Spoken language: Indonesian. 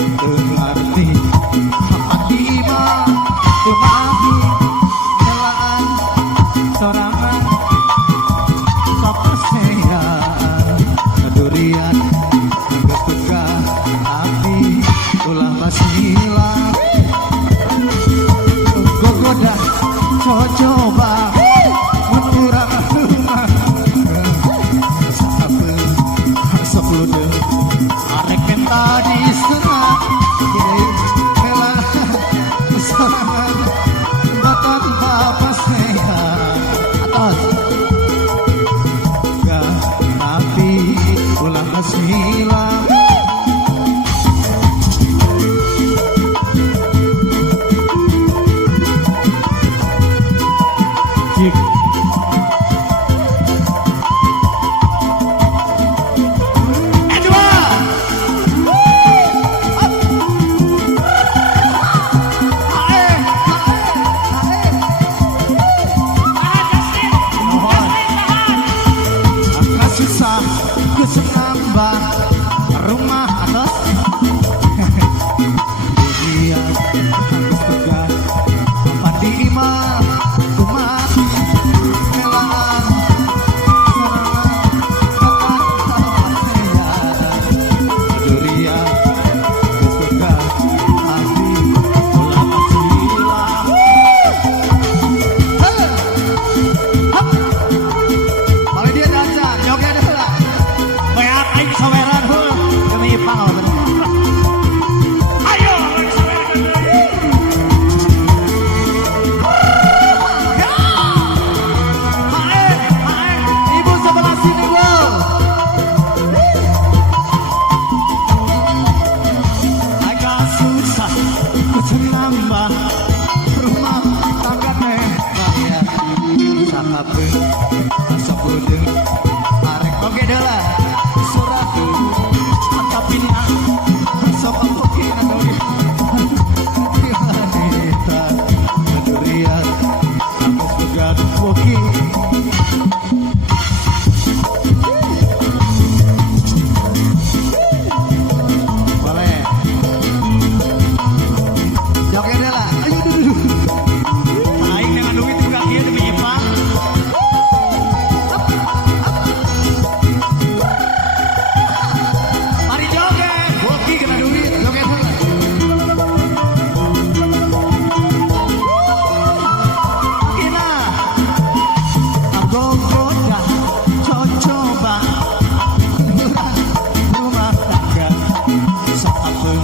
Dengarti hati mah Tumagi Melaan Sorangan Papasean Durian Gepega Api Ulah masila Gogoda Coba Menurang rumah Sahabe Sepuluh Arek menta di setengah Hela Sorangan Baton bapak sehat Atas Gak tapi Ulah silang Kesenambah rumah atas dunia harus tegak apa dima kumati melaan serangan tepat dunia harus tegak hati ulama silah kalau dia dansa joget dulu kayak aing saweran heuh demi ipang bener. Ayo saweran ibu sebelah sini bu. Agak susah kesenambah rumah tangga teh rakyat sahabe asa budeng arek oge deula surat antapina sopa poki adori wanita durian aku pegat poki boleh joget deh lah ayo duduk aing dengan duit juga kieu demi nyepang rumah tangga sahabe